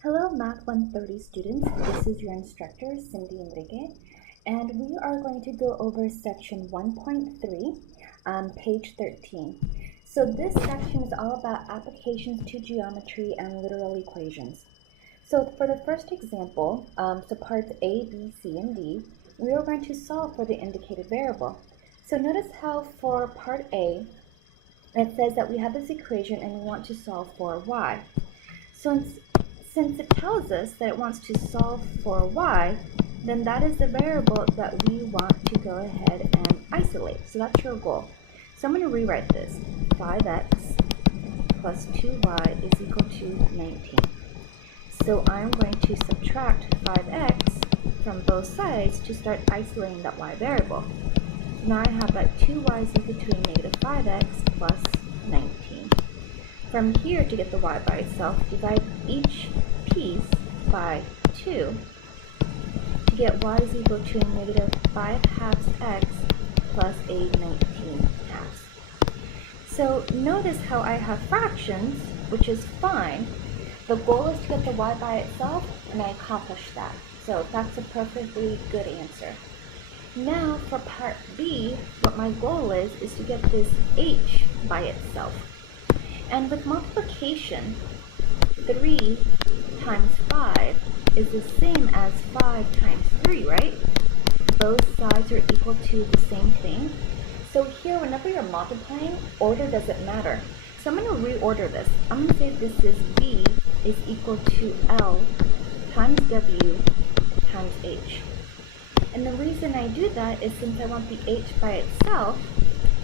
Hello Math 130 students, this is your instructor Cindy Enrique, and we are going to go over section 1.3 on page 13. So this section is all about applications to geometry and literal equations. So for the first example, so parts A, B, C, and D, we are going to solve for the indicated variable. So notice how for part A, it says that we have this equation and we want to solve for y. So since it tells us that it wants to solve for y, then that is the variable that we want to go ahead and isolate. So that's your goal. So I'm going to rewrite this. 5x plus 2y is equal to 19. So I'm going to subtract 5x from both sides to start isolating that y variable. So now I have that 2y is equal to a negative 5x plus 19. From here, to get the y by itself, divide each piece by 2 to get y is equal to a negative 5 halves x plus a 19 halves. So notice how I have fractions, which is fine. The goal is to get the y by itself, and I accomplished that. So that's a perfectly good answer. Now for part B, what my goal is to get this h by itself. And with multiplication, 3 times 5 is the same as 5 times 3, right? Both sides are equal to the same thing. So here, whenever you're multiplying, order doesn't matter. So I'm going to reorder this. I'm going to say this is V is equal to L times W times H. And the reason I do that is since I want the H by itself,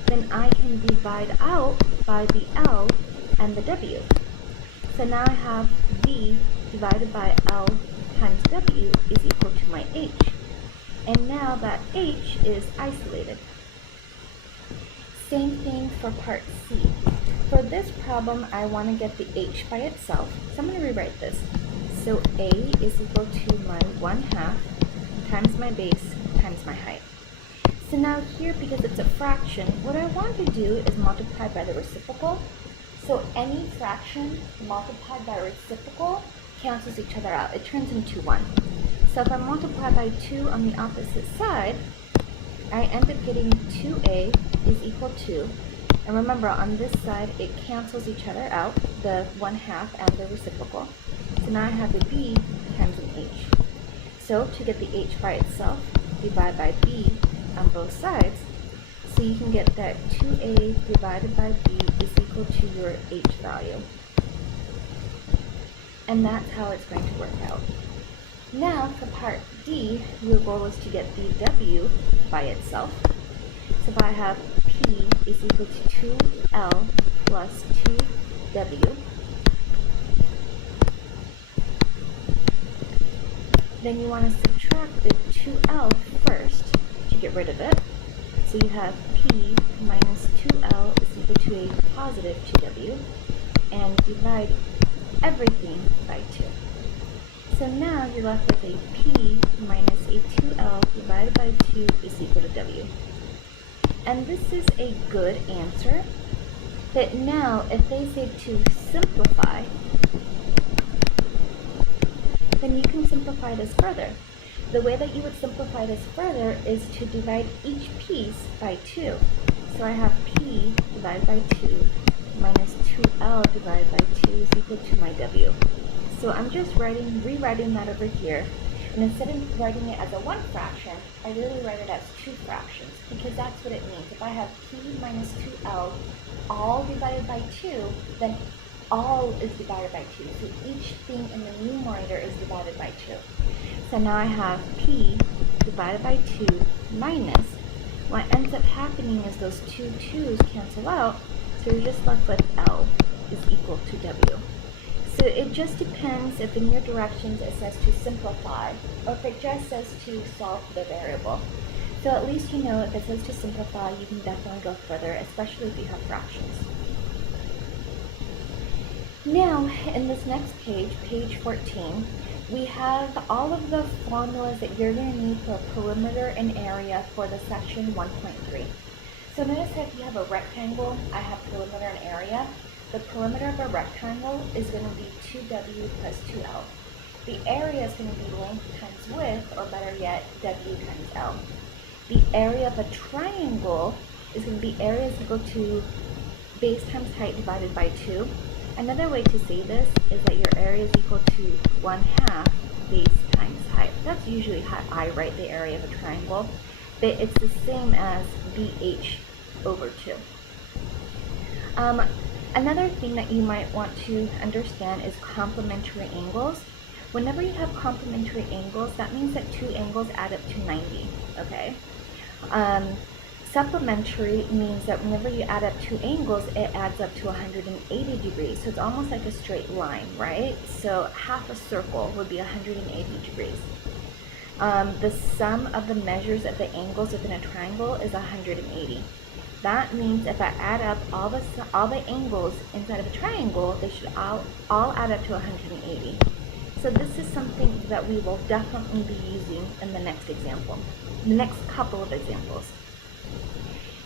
then I can divide out by the L and the W. So now I have V divided by L times W is equal to my H. And now that H is isolated. Same thing for part C. For this problem, I want to get the H by itself. So I'm going to rewrite this. So A is equal to my 1/2 times my base times my height. So now here, because it's a fraction, what I want to do is multiply by the reciprocal. So any fraction multiplied by reciprocal cancels each other out. It turns into 1. So if I multiply by 2 on the opposite side, I end up getting 2a is equal to, and remember on this side it cancels each other out, the 1/2 and the reciprocal. So now I have a b times an h. So to get the h by itself, divide by b on both sides. So you can get that 2a divided by b is equal to your h value. And that's how it's going to work out. Now for part D, your goal is to get the w by itself. So if I have p is equal to 2l plus 2w, then you want to subtract the 2l first to get rid of it. So you have p minus 2l is equal to a positive 2w, and divide everything by 2. So now you're left with a p minus a 2l divided by 2 is equal to w. And this is a good answer, but now if they say to simplify, then you can simplify this further. The way that you would simplify this further is to divide each piece by 2. So I have p divided by 2 minus 2l divided by 2 is equal to my w. So I'm just rewriting that over here. And instead of writing it as a 1 fraction, I really write it as 2 fractions, because that's what it means. If I have p minus 2l all divided by 2, then all is divided by 2. So each thing in the numerator is divided by 2. So now I have p divided by 2 minus, what ends up happening is those two 2's cancel out, so you're just left with L is equal to W. So it just depends if in your directions it says to simplify, or if it just says to solve the variable. So at least you know if it says to simplify, you can definitely go further, especially if you have fractions. Now, in this next page, page 14, we have all of the formulas that you're going to need for perimeter and area for the section 1.3. So notice that if you have a rectangle, I have perimeter and area. The perimeter of a rectangle is going to be 2w plus 2l. the area is going to be length times width, or better yet, W times L. The area of a triangle is going to be area is equal to base times height divided by 2. Another way to say this is that your area is equal to 1/2 base times height. That's usually how I write the area of a triangle, but it's the same as BH over 2. Another thing that you might want to understand is complementary angles. Whenever you have complementary angles, that means that two angles add up to 90, okay? Supplementary means that whenever you add up two angles, it adds up to 180 degrees. So it's almost like a straight line, right? So half a circle would be 180 degrees. The sum of the measures of the angles within a triangle is 180. That means if I add up all the angles inside of a triangle, they should all add up to 180. So this is something that we will definitely be using in the next example, the next couple of examples.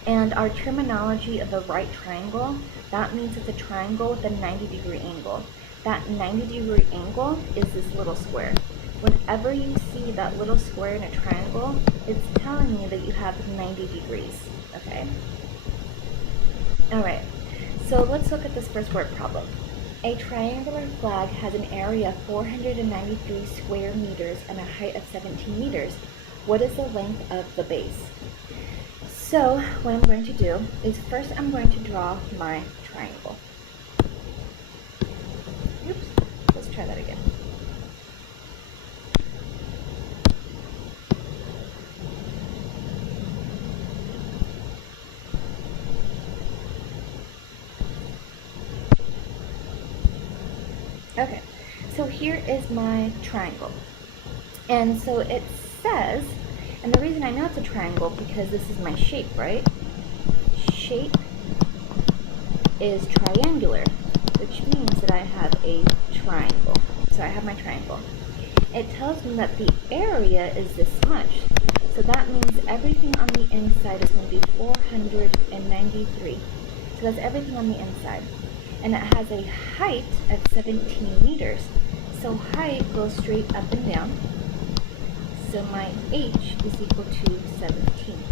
And our terminology of the right triangle, that means it's a triangle with a 90-degree angle. That 90-degree angle is this little square. Whenever you see that little square in a triangle, it's telling you that you have 90 degrees, okay? Alright, so let's look at this first word problem. A triangular flag has an area of 493 square meters and a height of 17 meters. What is the length of the base? So what I'm going to do is first I'm going to draw my triangle. Oops, let's try that again. Okay, so here is my triangle. And so it says, and the reason I know it's a triangle because this is my shape, right? Shape is triangular, which means that I have a triangle. So I have my triangle. It tells me that the area is this much. So that means everything on the inside is going to be 493. So that's everything on the inside. And it has a height of 17 meters. So height goes straight up and down. So my h is equal to 17.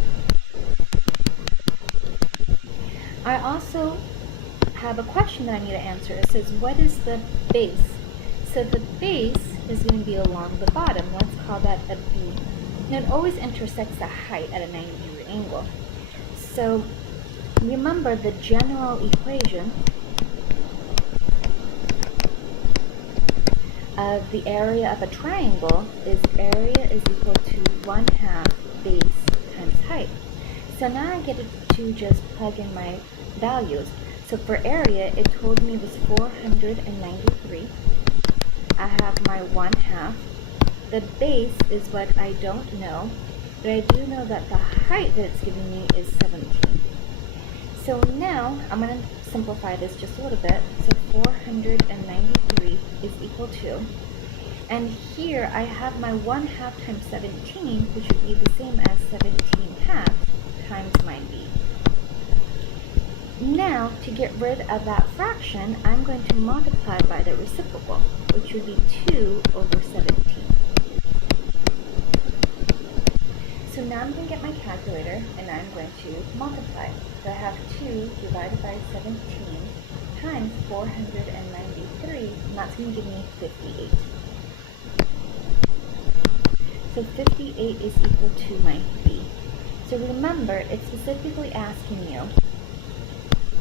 I also have a question that I need to answer. It says, what is the base? So the base is going to be along the bottom. Let's call that a B. And it always intersects the height at a 90-degree angle. So remember the general equation of the area of a triangle is area is equal to 1/2 base times height. So now I get to just plug in my values. So for area, it told me it was 493. I have my 1/2. The base is what I don't know, but I do know that the height that it's giving me is 17. So now I'm going to simplify this just a little bit. So 493 is equal to, and here I have my 1/2 times 17, which would be the same as 17/2 times my b. Now, to get rid of that fraction, I'm going to multiply by the reciprocal, which would be 2 over 17. So now I'm going to get my calculator, and I'm going to multiply. So I have 2 divided by 17 times 493, and that's going to give me 58. So 58 is equal to my b. So remember, it's specifically asking you,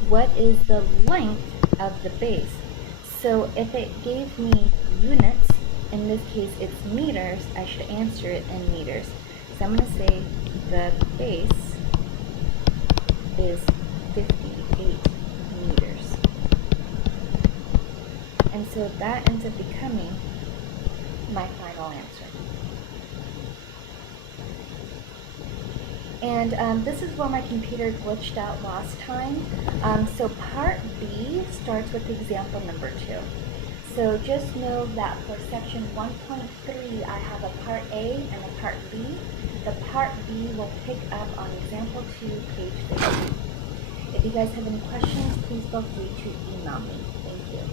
what is the length of the base? So if it gave me units, in this case it's meters, I should answer it in meters. So I'm going to say the base is 58 meters. And so that ends up becoming my final answer. And this is where my computer glitched out last time. So part B starts with example number 2. So just know that for section 1.3, I have a part A and a part B. The part B will pick up on example 2, page 15. If you guys have any questions, please feel free to email me. Thank you.